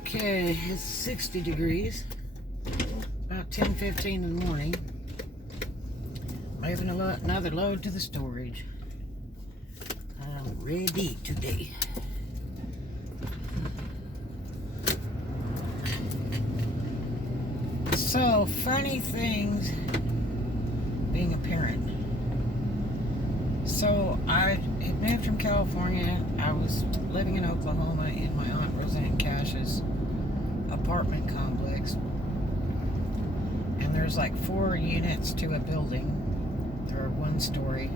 Okay, it's 60 degrees. About 10:15 in the morning. Moving another load to the storage. I'm ready today. So, funny things being a parent. So, I had moved from California. I was living in Oklahoma in my Aunt Roseanne Cash's apartment complex. And there's like 4 units to a building. They're one story.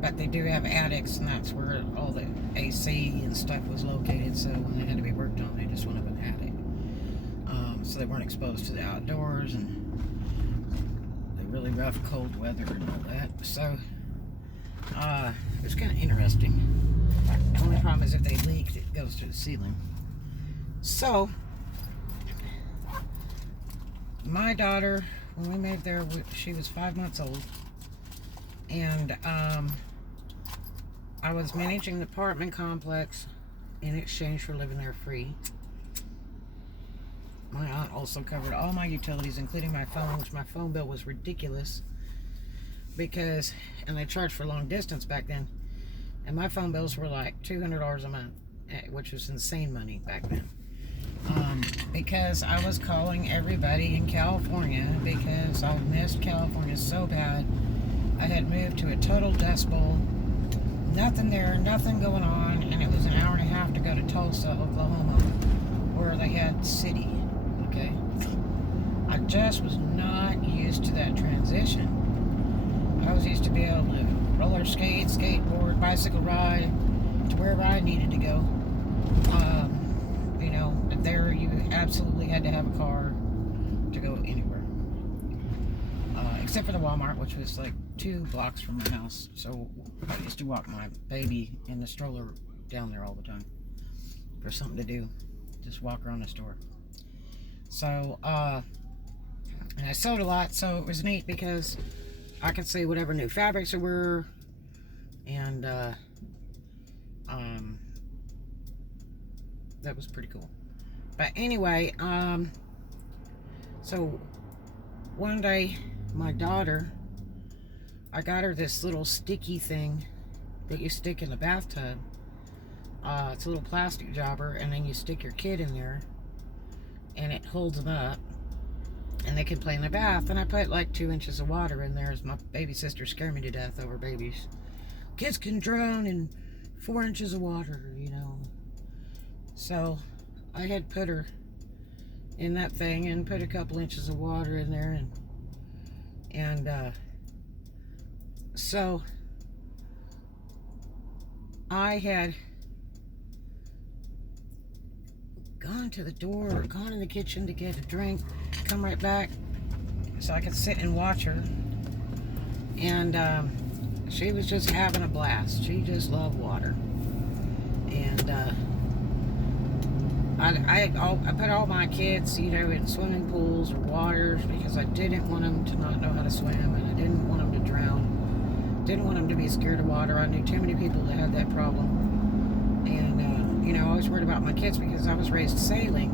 But they do have attics, and that's where all the AC and stuff was located. So when they had to be worked on, they just went up an attic. So they weren't exposed to the outdoors and the really rough cold weather and all that. So it was kind of interesting. The only problem is if they leak, it goes to the ceiling. So my daughter, when we moved there, she was 5 months old, and I was managing the apartment complex in exchange for living there free. My aunt also covered all my utilities, including my phone, which my phone bill was ridiculous because, and they charged for long distance back then, and my phone bills were like $200 a month, which was insane money back then. Because I was calling everybody in California because I missed California so bad. I had moved to a total dust bowl. Nothing there, nothing going on, and it was an hour and a half to go to Tulsa, Oklahoma, where they had city, okay? I just was not used to that transition. I was used to be able to roller skate, skateboard, bicycle ride to wherever I needed to go. There you absolutely had to have a car to go anywhere. Except for the Walmart, which was like 2 blocks from my house. So I used to walk my baby in the stroller down there all the time for something to do. Just walk around the store. So, and I sewed a lot, so it was neat because I could see whatever new fabrics there were, and that was pretty cool. But anyway, so one day my daughter, I got her this little sticky thing that you stick in the bathtub. It's a little plastic jobber, and then you stick your kid in there and it holds them up and they can play in the bath. And I put like 2 inches of water in there, as my baby sister scared me to death over babies. Kids can drown in 4 inches of water, So I had put her in that thing and put a couple inches of water in there, and so I had gone to the door or gone in the kitchen to get a drink, come right back so I could sit and watch her, and she was just having a blast. She just loved water, and I put all my kids, in swimming pools or waters because I didn't want them to not know how to swim, and I didn't want them to drown. Didn't want them to be scared of water. I knew too many people that had that problem. And, I was worried about my kids because I was raised sailing.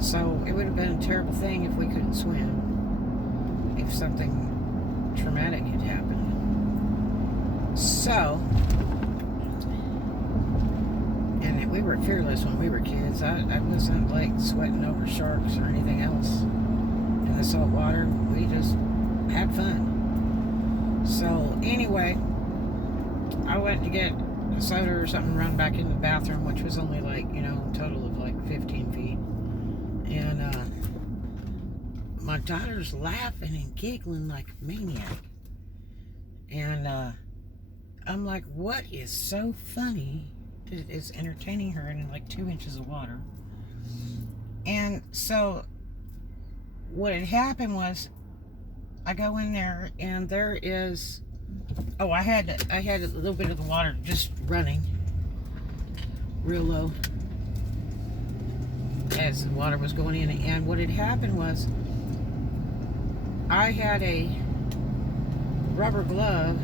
So it would have been a terrible thing if we couldn't swim, if something traumatic had happened. So, and we were fearless when we were kids. I wasn't like sweating over sharks or anything else in the salt water. We just had fun. So anyway, I went to get a soda or something, run back in the bathroom, which was only like, a total of like 15 feet. And my daughter's laughing and giggling like a maniac. And I'm like, what is so funny that is entertaining her in like 2 inches of water? And so what had happened was, I go in there and there is, I had a little bit of the water just running real low as the water was going in. And what had happened was, I had a rubber glove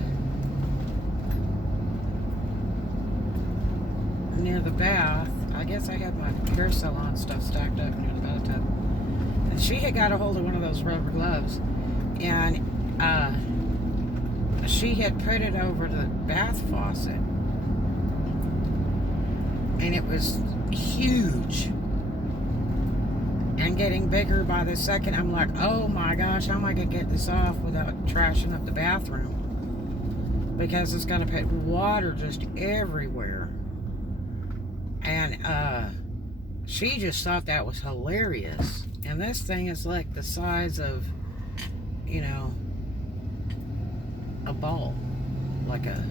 near the bath. I I guess I had my hair salon stuff stacked up near the bathtub. And she had got a hold of one of those rubber gloves, and she had put it over the bath faucet, and it was huge and getting bigger by the second. I'm like, oh my gosh, how am I gonna get this off without trashing up the bathroom? Because it's gonna put water just everywhere. And she just thought that was hilarious. And this thing is like the size of, you know, a ball, like a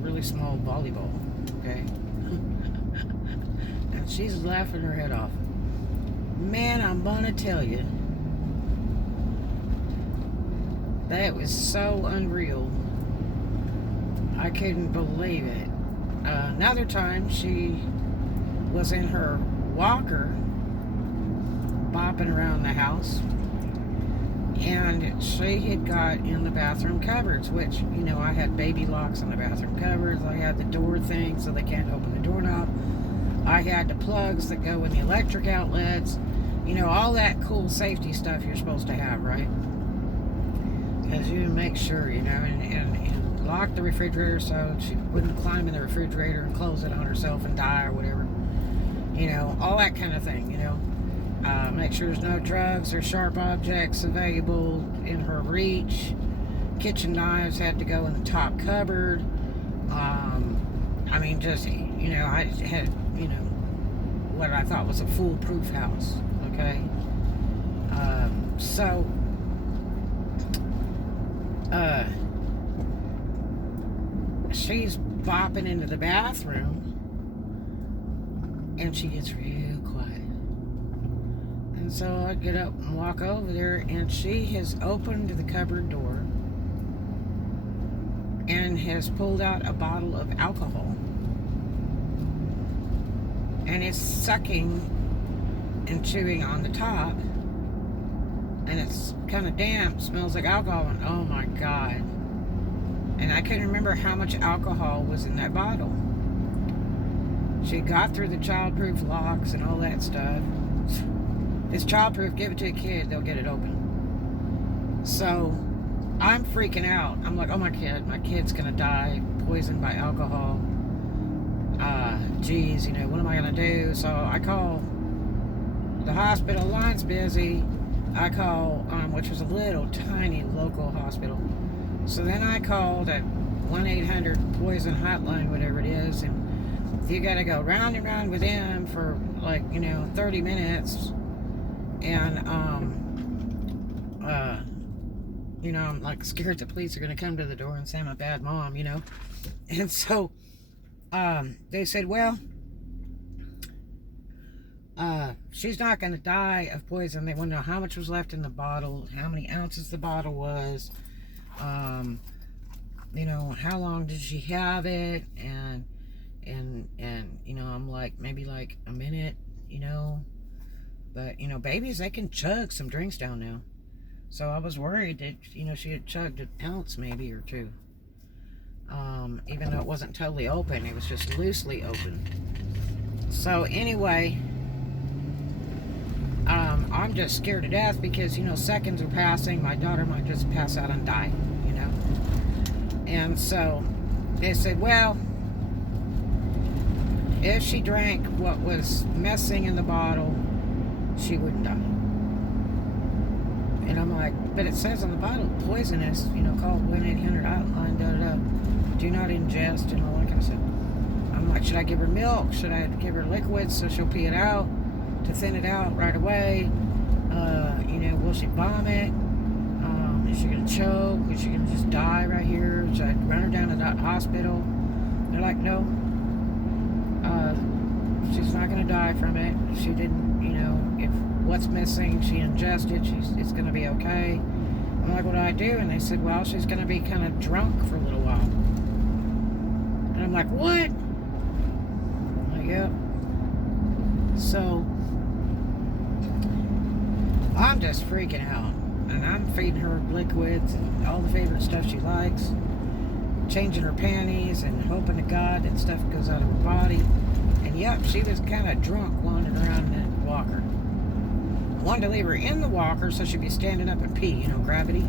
really small volleyball. Okay. And she's laughing her head off. Man, I'm gonna tell you, that was so unreal. I couldn't believe it. Another time, she was in her walker, bopping around the house, and she had got in the bathroom cupboards, which, you know, I had baby locks on the bathroom cupboards. I had the door thing so they can't open the doorknob. I had the plugs that go in the electric outlets. You know, all that cool safety stuff you're supposed to have, right? Because you make sure, you know, and lock the refrigerator so she wouldn't climb in the refrigerator and close it on herself and die or whatever. You know, all that kind of thing, you know. Make sure there's no drugs or sharp objects available in her reach. Kitchen knives had to go in the top cupboard. I mean, just, you know, I had, you know, what I thought was a foolproof house, okay? She's bopping into the bathroom, and she gets real quiet. And so I get up and walk over there, and she has opened the cupboard door and has pulled out a bottle of alcohol. And it's sucking and chewing on the top. And it's kind of damp, smells like alcohol. And oh my God. And I couldn't remember how much alcohol was in that bottle. She got through the childproof locks and all that stuff. It's childproof, give it to a kid, they'll get it open. So I'm freaking out. I'm like, oh my kid's gonna die poisoned by alcohol. Geez, you know, what am I gonna do? So I call the hospital, line's busy. I call, which was a little tiny local hospital. So then I called at 1-800-POISON hotline, whatever it is, and you gotta go round and round with them for like, you know, 30 minutes. And, you know, I'm like scared the police are gonna come to the door and say I'm a bad mom, you know. And so, they said, well, she's not gonna die of poison. They want to know how much was left in the bottle, how many ounces the bottle was, you know, how long did she have it, and you know, I'm like, maybe like a minute, you know. But, you know, babies, they can chug some drinks down now. So I was worried that, you know, she had chugged an ounce maybe or two. Even though it wasn't totally open, it was just loosely open. So anyway, I'm just scared to death because, you know, seconds are passing. My daughter might just pass out and die, you know. And so they said, well, if she drank what was messing in the bottle, she wouldn't die. And I'm like, but it says on the bottle, poisonous, you know, call 1-800-hotline, da-da-da. Do not ingest and all that kind of stuff. I'm like, should I give her milk? Should I give her liquids so she'll pee it out to thin it out right away? You know, will she vomit? Is she going to choke? Is she going to just die right here? Should I run her down to the hospital? They're like, no. She's not going to die from it. She didn't, you know, if what's missing, she ingested, it's going to be okay. I'm like, what do I do? And they said, well, she's going to be kind of drunk for a little while. And I'm like, what? I'm like, yep. So, I'm just freaking out. And I'm feeding her liquids and all the favorite stuff she likes. changing her panties and hoping to God that stuff goes out of her body. And yep, she was kind of drunk wandering around in that walker. I wanted to leave her in the walker so she'd be standing up and pee, you know, gravity.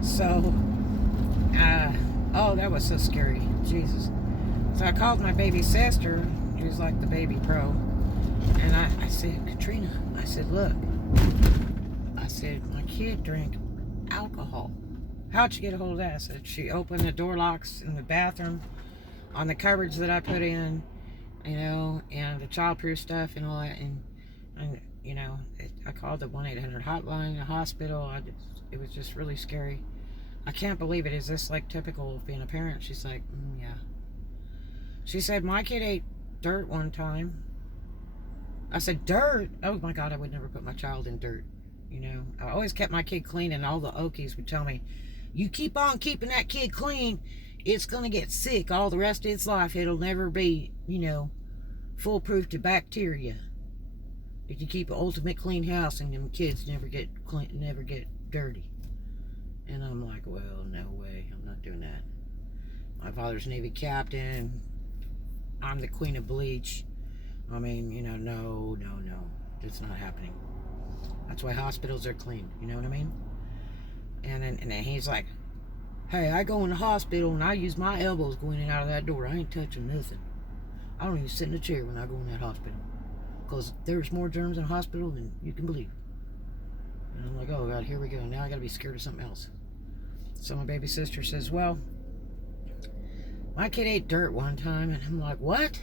So, oh, that was so scary. Jesus. So I called my baby sister, who's like the baby pro, and I said, Katrina, I said, look, I said, my kid drank alcohol. How'd you get a hold of that? I said, she opened the door locks in the bathroom on the cupboards that I put in, you know, and the childproof stuff and all that, and you know, I called the 1-800 hotline, the hospital. It was just really scary. I can't believe it. Is this like typical of being a parent? She's like, yeah. She said, my kid ate dirt one time. I said, dirt? Oh my God, I would never put my child in dirt. You know, I always kept my kid clean, and all the Okies would tell me, you keep on keeping that kid clean, it's going to get sick all the rest of its life. It'll never be, you know, foolproof to bacteria. If you keep an ultimate clean house and them kids never get clean, never get dirty. And I'm like, well, no way, I'm not doing that. My father's Navy captain. I'm the queen of bleach. I mean, you know, no, it's not happening. That's why hospitals are clean, you know what I mean? And then he's like, hey, I go in the hospital and I use my elbows going in and out of that door. I ain't touching nothing. I don't even sit in a chair when I go in that hospital, because there's more germs in a hospital than you can believe. And I'm like, oh God, here we go. Now I gotta be scared of something else. So my baby sister says, well, my kid ate dirt one time. And I'm like, what?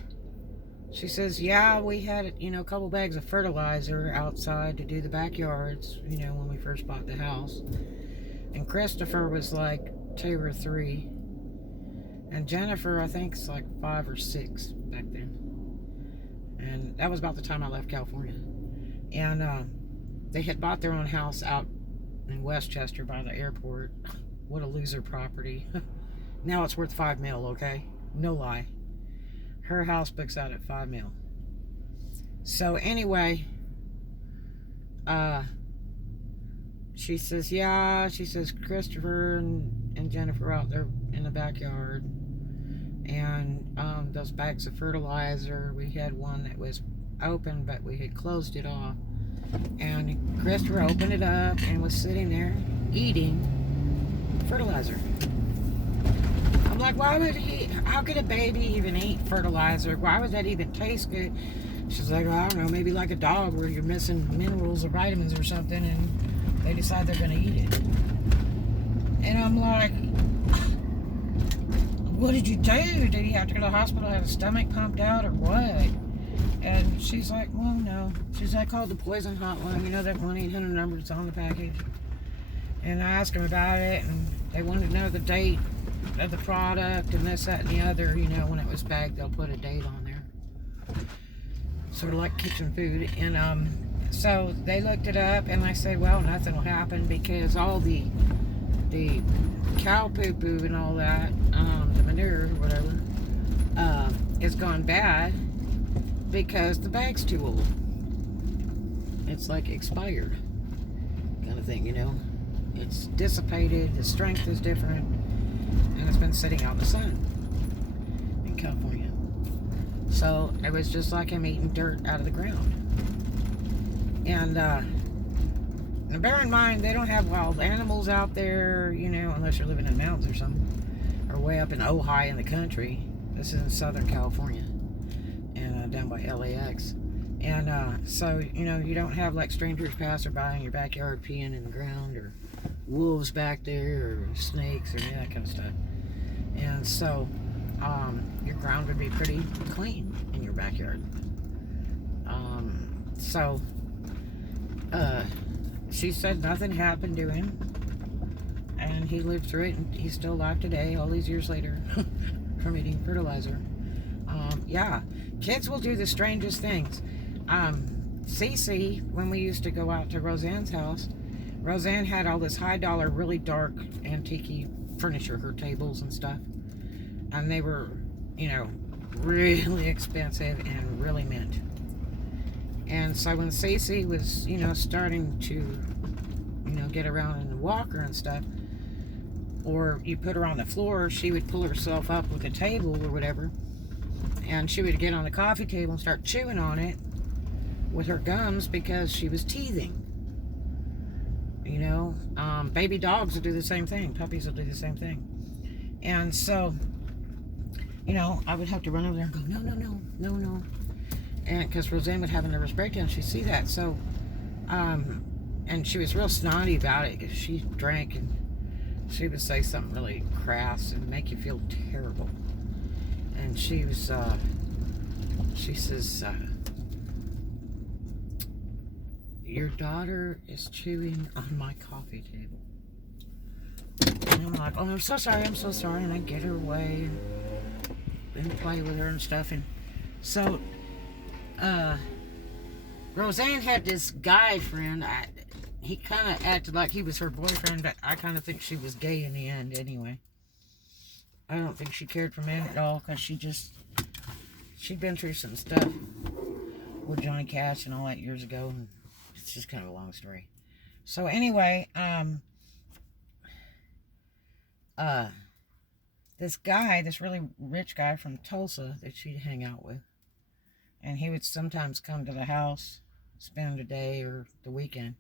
She says, yeah, we had, you know, a couple bags of fertilizer outside to do the backyards, you know, when we first bought the house. And Christopher was like 2 or 3. And Jennifer, I think, is like 5 or 6 back then. And that was about the time I left California. And they had bought their own house out in Westchester by the airport. What a loser property. Now it's worth $5 million, okay? No lie. Her house books out at $5 million. So anyway, she says, yeah, she says Christopher and Jennifer out there in the backyard. And those bags of fertilizer, we had one that was open, but we had closed it off. And Christopher opened it up and was sitting there eating fertilizer. I'm like, why would how could a baby even eat fertilizer? Why would that even taste good? She's like, well, I don't know, maybe like a dog where you're missing minerals or vitamins or something, and they decide they're going to eat it. And I'm like, what did you do? Did he have to go to the hospital, have his stomach pumped out, or what? And she's like, well, no. She's like, I called the poison hotline, you know, that 1-800 number that's on the package. And I asked them about it, and they wanted to know the date of the product and this, that, and the other. You know, when it was bagged, they'll put a date on there. Sort of like kitchen food. And so they looked it up, and I said, well, nothing will happen, because all the cow poo-poo and all that, the manure or whatever, is gone bad because the bag's too old. It's like expired kind of thing, you know. It's dissipated, the strength is different, and it's been sitting out in the sun in California. So it was just like him eating dirt out of the ground. And bear in mind, they don't have wild animals out there, you know, unless you're living in the mountains or something, or way up in Ojai in the country. This is in Southern California, and down by LAX. And so, you know, you don't have like strangers passing by in your backyard peeing in the ground, or wolves back there, or snakes, or that kind of stuff. And so your ground would be pretty clean in your backyard. So she said nothing happened to him, and he lived through it, and he's still alive today, all these years later, from eating fertilizer. Yeah, kids will do the strangest things. Cece, when we used to go out to Roseanne's house, Roseanne had all this high dollar, really dark, antique furniture, her tables and stuff, and they were, you know, really expensive and really mint. And so when Cece was, you know, starting to, you know, get around in the walker and stuff, or you put her on the floor, she would pull herself up with a table or whatever, and she would get on the coffee table and start chewing on it with her gums because she was teething. You know, baby dogs will do the same thing. Puppies will do the same thing. And so, you know, I would have to run over there and go, no, no, no, no, no. And because Roseanne would have a nervous breakdown, she'd see that. So, and she was real snotty about it because she drank, and she would say something really crass and make you feel terrible. And she was, she says, your daughter is chewing on my coffee table. And I'm like, oh, I'm so sorry, I'm so sorry. And I get her away and play with her and stuff. And so, Roseanne had this guy friend. He kind of acted like he was her boyfriend, but I kind of think she was gay in the end anyway. I don't think she cared for men at all, because she'd been through some stuff with Johnny Cash and all that years ago, and it's just kind of a long story. So anyway, this guy, this really rich guy from Tulsa that she'd hang out with, and he would sometimes come to the house, spend a day or the weekend,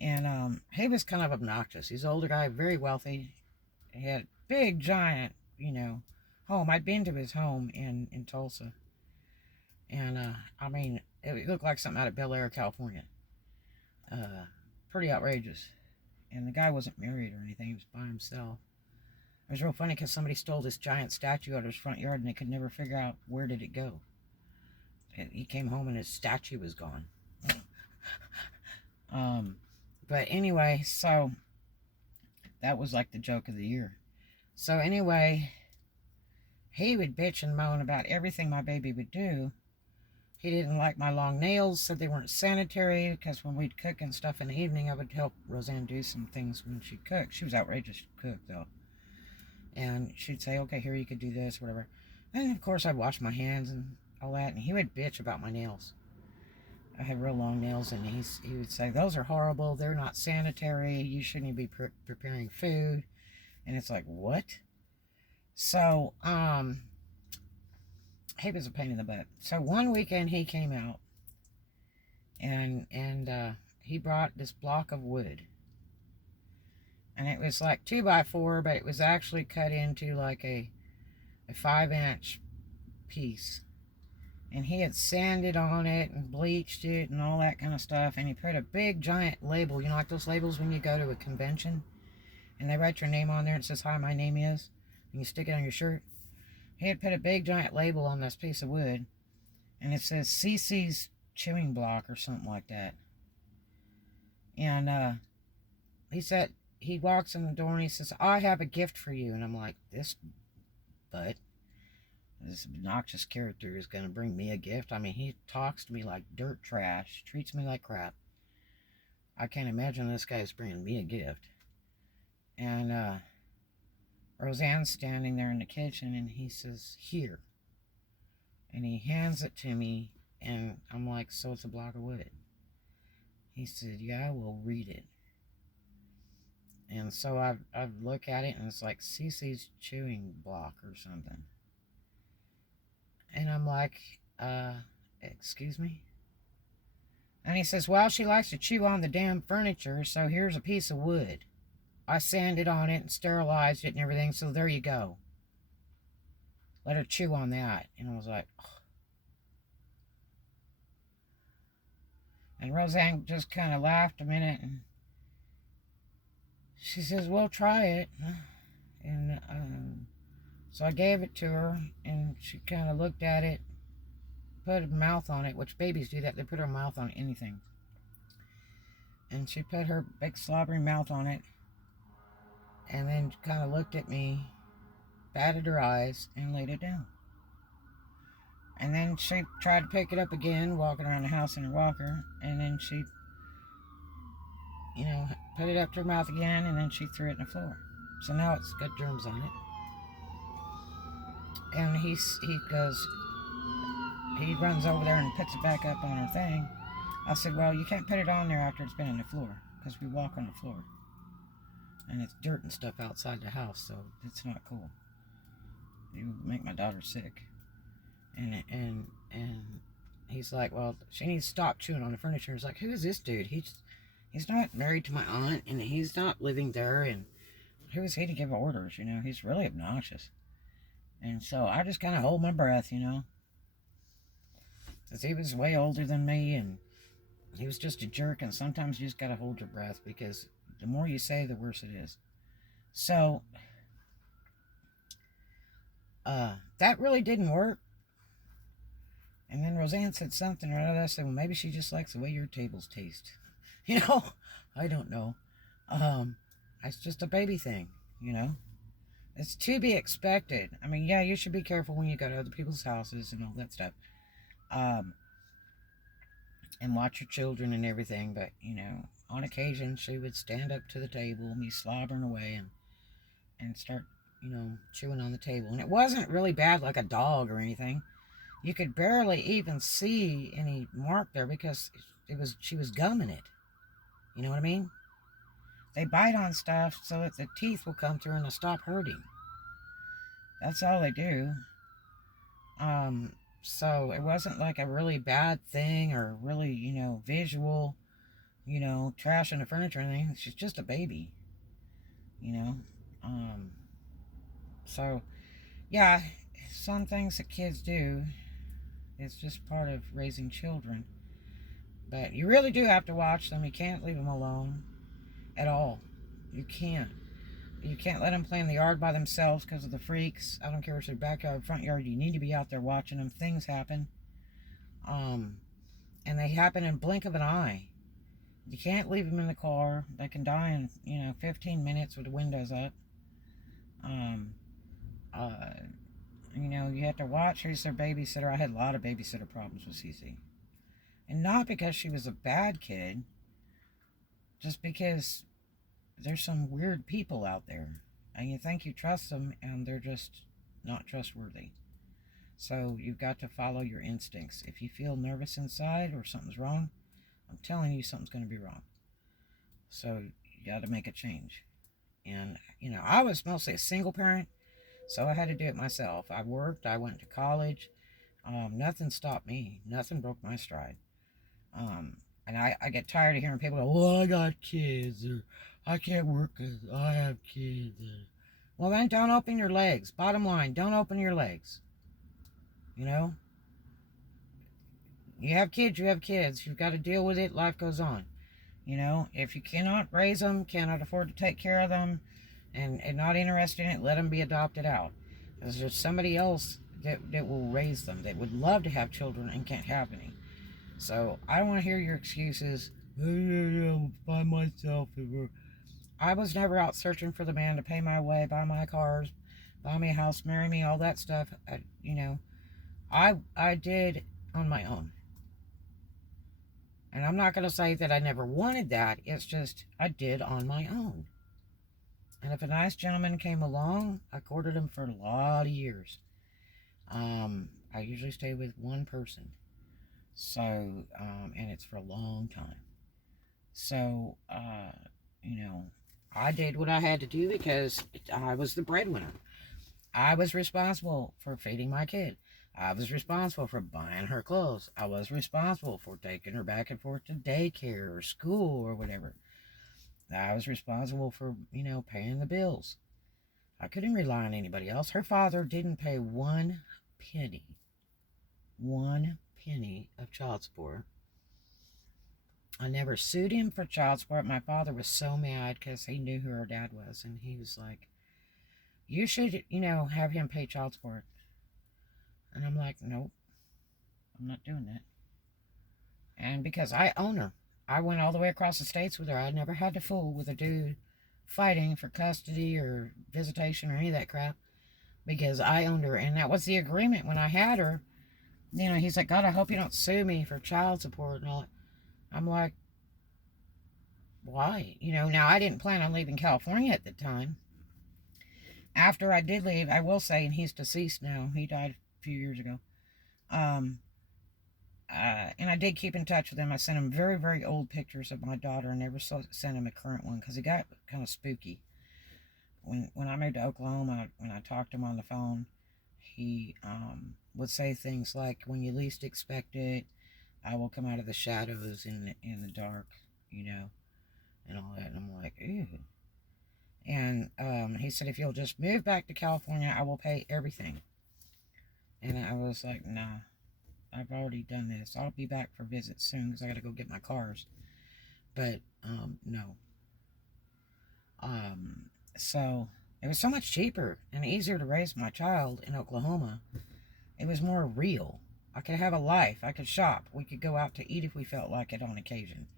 and he was kind of obnoxious. He's an older guy, very wealthy. He had a big, giant, you know, home. I'd been to his home in Tulsa, and I mean, it looked like something out of Bel Air, California. Pretty outrageous. And the guy wasn't married or anything. He was by himself. It was real funny because somebody stole this giant statue out of his front yard, and they could never figure out where did it go. He came home and his statue was gone. But anyway, so that was like the joke of the year. So anyway, he would bitch and moan about everything my baby would do. He didn't like my long nails, said they weren't sanitary, because when we'd cook and stuff in the evening, I would help Roseanne do some things when she cooked. She was outrageous to cook, though. And she'd say, okay, here, you could do this, whatever. And, of course, I'd wash my hands and all that, and he would bitch about my nails. I had real long nails, and he would say, those are horrible, they're not sanitary, you shouldn't be preparing food. And it's like, what? So, he was a pain in the butt. So one weekend he came out, and he brought this block of wood, and it was like 2x4, but it was actually cut into like a 5-inch piece, and he had sanded on it and bleached it and all that kind of stuff, and he put a big giant label, you know, like those labels when you go to a convention and they write your name on there and it says, hi, my name is, and you stick it on your shirt. He had put a big giant label on this piece of wood, and it says Cece's chewing block or something like that. And he said, he walks in the door and he says, I have a gift for you. And I'm like, this obnoxious character is going to bring me a gift? I mean, he talks to me like dirt trash, treats me like crap. I can't imagine this guy's bringing me a gift. And Roseanne's standing there in the kitchen, and he says, here. And he hands it to me, and I'm like, so it's a block of wood. He said, yeah, we'll read it. And so I look at it, and it's like Cece's chewing block or something. And I'm like, excuse me? And he says, well, she likes to chew on the damn furniture, so here's a piece of wood. I sanded on it and sterilized it and everything, so there you go. Let her chew on that. And I was like, oh. And Roseanne just kind of laughed a minute, and she says, well, try it. And so I gave it to her, and she kind of looked at it, put her mouth on it, which babies do that. They put her mouth on anything. And she put her big slobbery mouth on it, and then kind of looked at me, batted her eyes, and laid it down. And then she tried to pick it up again, walking around the house in her walker, and then she, you know, put it up to her mouth again, and then she threw it in the floor. So now it's got germs on it. And he runs over there and puts it back up on her thing. I said, well, you can't put it on there after it's been on the floor, because we walk on the floor. And it's dirt and stuff outside the house, so it's not cool. It would make my daughter sick. And he's like, well, she needs to stop chewing on the furniture. He's like, who is this dude? He's not married to my aunt, and he's not living there, and who is he to give orders? He's really obnoxious. And so I just kind of hold my breath, because he was way older than me, and he was just a jerk, and sometimes you just got to hold your breath, because the more you say, the worse it is. So, that really didn't work. And then Roseanne said something or other. I said, well, maybe she just likes the way your tables taste. I don't know. It's just a baby thing, It's to be expected. I mean, yeah, you should be careful when you go to other people's houses and all that stuff. And watch your children and everything. But, on occasion, she would stand up to the table and be slobbering away and start, chewing on the table. And it wasn't really bad like a dog or anything. You could barely even see any mark there because she was gumming it. You know what I mean? They bite on stuff so that the teeth will come through and they'll stop hurting. That's all they do. So it wasn't like a really bad thing or really, visual, trash in the furniture or anything. She's just a baby, So, yeah, some things that kids do, it's just part of raising children. But you really do have to watch them. You can't leave them alone at all. You can't. You can't let them play in the yard by themselves because of the freaks. I don't care if it's their backyard, front yard. You need to be out there watching them. Things happen. And they happen in the blink of an eye. You can't leave them in the car. They can die in, 15 minutes with the windows up. You have to watch. Who's their babysitter? I had a lot of babysitter problems with Cece. And not because she was a bad kid. Just because there's some weird people out there. And you think you trust them, and they're just not trustworthy. So you've got to follow your instincts. If you feel nervous inside or something's wrong, I'm telling you something's going to be wrong. So you got to make a change. And, I was mostly a single parent, so I had to do it myself. I worked, I went to college. Nothing stopped me. Nothing broke my stride. And I get tired of hearing people go, well, I got kids, or I can't work because I have kids. Well, then don't open your legs. Bottom line, don't open your legs. You have kids, you have kids. You've got to deal with it. Life goes on. If you cannot raise them, cannot afford to take care of them, and not interested in it, let them be adopted out. Because there's somebody else that will raise them, that would love to have children and can't have any. So I don't want to hear your excuses. By myself. I was never out searching for the man to pay my way, buy my cars, buy me a house, marry me, all that stuff. I did on my own. And I'm not going to say that I never wanted that. It's just I did on my own. And if a nice gentleman came along, I courted him for a lot of years. I usually stay with one person. So, and it's for a long time. So, I did what I had to do because I was the breadwinner. I was responsible for feeding my kid. I was responsible for buying her clothes. I was responsible for taking her back and forth to daycare or school or whatever. I was responsible for, paying the bills. I couldn't rely on anybody else. Her father didn't pay one penny of child support. I never sued him for child support. My father was so mad because he knew who her dad was. And he was like, you should, have him pay child support. And I'm like, nope, I'm not doing that. And because I own her, I went all the way across the states with her. I never had to fool with a dude fighting for custody or visitation or any of that crap because I owned her. And that was the agreement when I had her. He's like, God, I hope you don't sue me for child support and all that. I'm like, why? Now I didn't plan on leaving California at the time. After I did leave, I will say, and he's deceased now. He died a few years ago. And I did keep in touch with him. I sent him very, very old pictures of my daughter and never sent him a current one because it got kind of spooky. when I moved to Oklahoma, when I talked to him on the phone, he would say things like, "When you least expect it, I will come out of the shadows in the dark," you know, and all that. And I'm like, ew. And he said, "If you'll just move back to California, I will pay everything." And I was like, "Nah, I've already done this. I'll be back for visits soon because I got to go get my cars." But no. So it was so much cheaper and easier to raise my child in Oklahoma. It was more real. I could have a life. I could shop. We could go out to eat if we felt like it on occasion.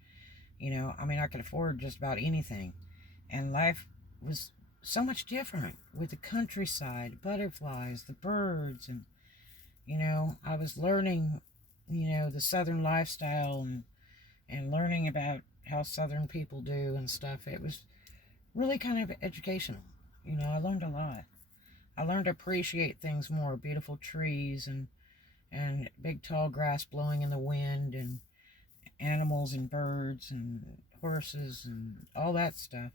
You know, I mean, I could afford just about anything. And life was so much different with the countryside, butterflies, the birds, and, you know, I was learning, you know, the Southern lifestyle and learning about how Southern people do and stuff. It was really kind of educational. You know, I learned a lot. I learned to appreciate things more, beautiful trees and big tall grass blowing in the wind and animals and birds and horses and all that stuff.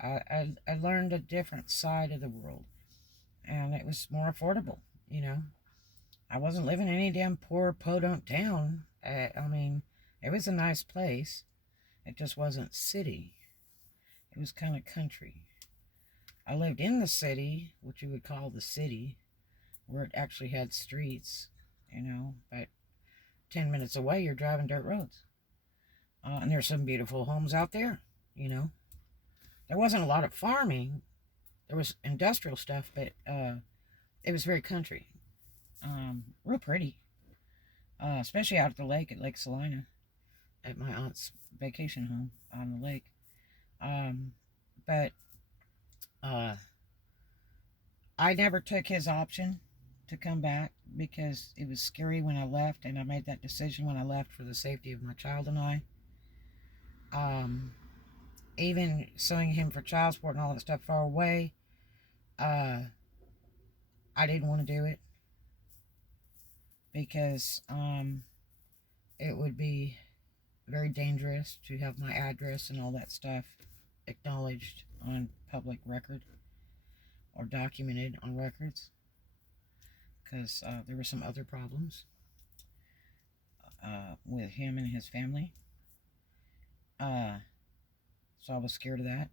I learned a different side of the world, and it was more affordable, you know. I wasn't living in any damn poor podunk town. I mean, it was a nice place. It just wasn't city. It was kind of country. I lived in the city, which you would call the city, where it actually had streets, you know, but 10 minutes away, you're driving dirt roads. And there's some beautiful homes out there, you know. There wasn't a lot of farming. There was industrial stuff, but it was very country. Real pretty. Especially out at the lake at Lake Salina, at my aunt's vacation home on the lake. But I never took his option to come back because it was scary when I left, and I made that decision when I left for the safety of my child and I. Even suing him for child support and all that stuff far away, I didn't want to do it because it would be very dangerous to have my address and all that stuff acknowledged on public record or documented on records, because there were some other problems with him and his family. So I was scared of that.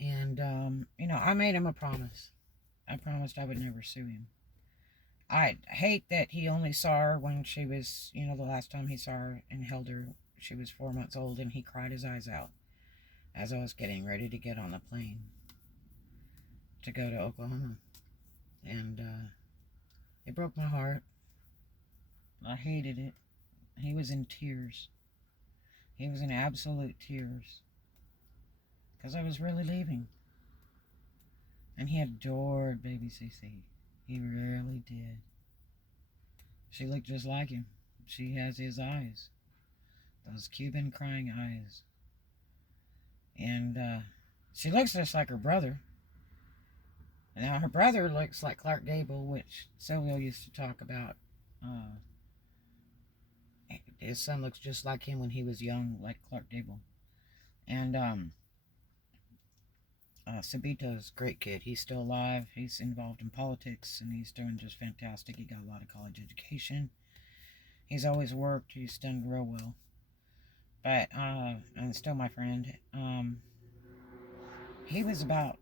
And, you know, I made him a promise. I promised I would never sue him. I hate that he only saw her when she was, you know, the last time he saw her and held her, she was 4 months old, and he cried his eyes out as I was getting ready to get on the plane to go to Oklahoma. And it broke my heart. I hated it. He was in tears. He was in absolute tears because I was really leaving. And he adored baby Cece. He really did. She looked just like him. She has his eyes. Those Cuban crying eyes. And she looks just like her brother. Now, her brother looks like Clark Gable, which Sylvia used to talk about. His son looks just like him when he was young, like Clark Gable. And Sabito's a great kid. He's still alive. He's involved in politics, and he's doing just fantastic. He got a lot of college education. He's always worked. He's done real well. But, and still my friend. He was about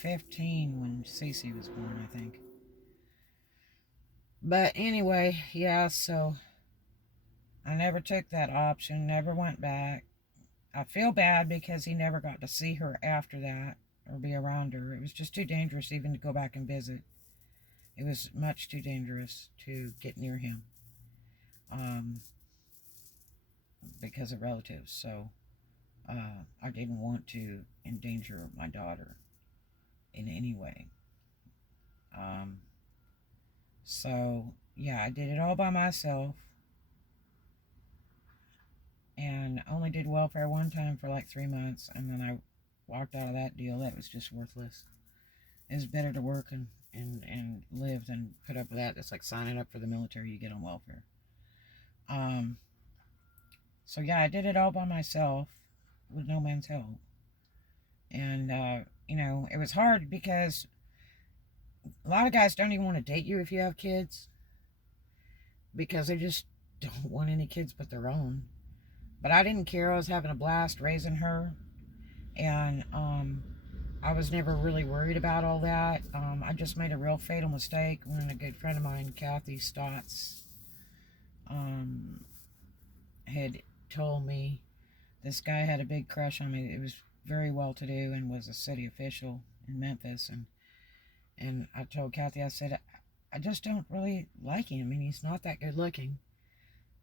15 when Cece was born, I think. But anyway, yeah, so I never took that option, never went back. I feel bad because he never got to see her after that or be around her. It was just too dangerous even to go back and visit. It was much too dangerous to get near him because of relatives. So I didn't want to endanger my daughter in any way. So yeah, I did it all by myself. And only did welfare one time for like 3 months, and then I walked out of that deal. That was just worthless. It's better to work and live than put up with that. It's like signing up for the military, you get on welfare. So yeah, I did it all by myself with no man's help. And, you know, it was hard because a lot of guys don't even want to date you if you have kids because they just don't want any kids but their own. But I didn't care. I was having a blast raising her. And I was never really worried about all that. I just made a real fatal mistake when a good friend of mine, Kathy Stotts, had told me this guy had a big crush on me. It was very well-to-do and was a city official in Memphis. And I told Kathy, I said, I just don't really like him. I mean, he's not that good looking.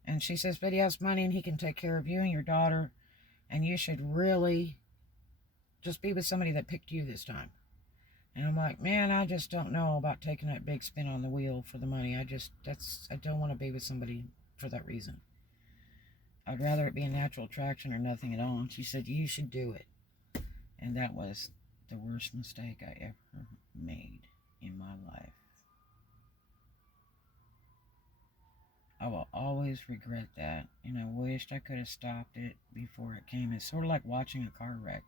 And she says, but he has money and he can take care of you and your daughter. And you should really just be with somebody that picked you this time. And I'm like, man, I just don't know about taking that big spin on the wheel for the money. I don't want to be with somebody for that reason. I'd rather it be a natural attraction or nothing at all. And she said, you should do it. And that was the worst mistake I ever made in my life. I will always regret that. And I wished I could have stopped it before it came. It's sort of like watching a car wreck.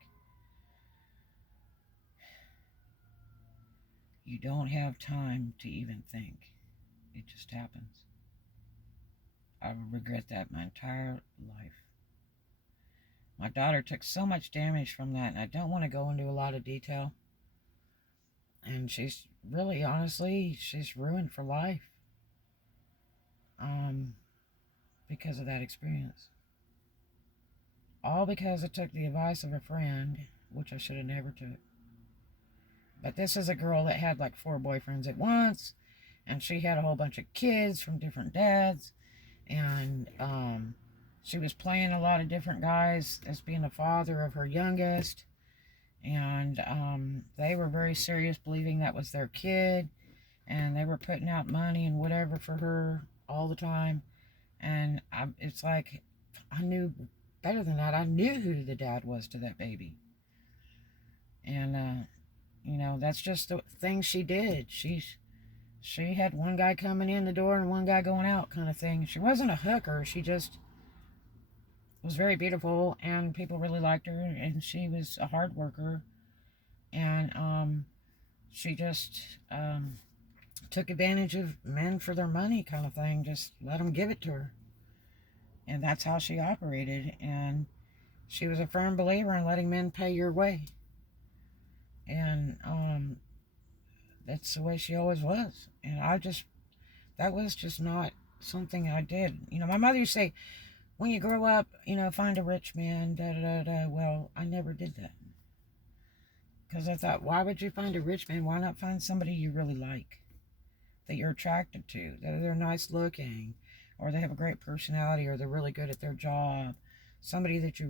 You don't have time to even think. It just happens. I will regret that my entire life. My daughter took so much damage from that, and I don't want to go into a lot of detail. And she's really, honestly, she's ruined for life. Because of that experience. All because I took the advice of a friend, which I should have never took. But this is a girl that had like 4 boyfriends at once, and she had a whole bunch of kids from different dads, and she was playing a lot of different guys as being the father of her youngest, and they were very serious, believing that was their kid, and they were putting out money and whatever for her all the time. And it's like, I knew better than that. I knew who the dad was to that baby. And, you know, that's just the thing she did. She had one guy coming in the door and one guy going out kind of thing. She wasn't a hooker. She just was very beautiful, and people really liked her, and she was a hard worker. And she just took advantage of men for their money kind of thing. Just let them give it to her. And that's how she operated. And she was a firm believer in letting men pay your way. And that's the way she always was. And that was just not something I did. You know, my mother used to say, when you grow up, you know, find a rich man, da-da-da-da. Well, I never did that. Because I thought, why would you find a rich man? Why not find somebody you really like, that you're attracted to, that they're nice looking, or they have a great personality, or they're really good at their job, somebody that you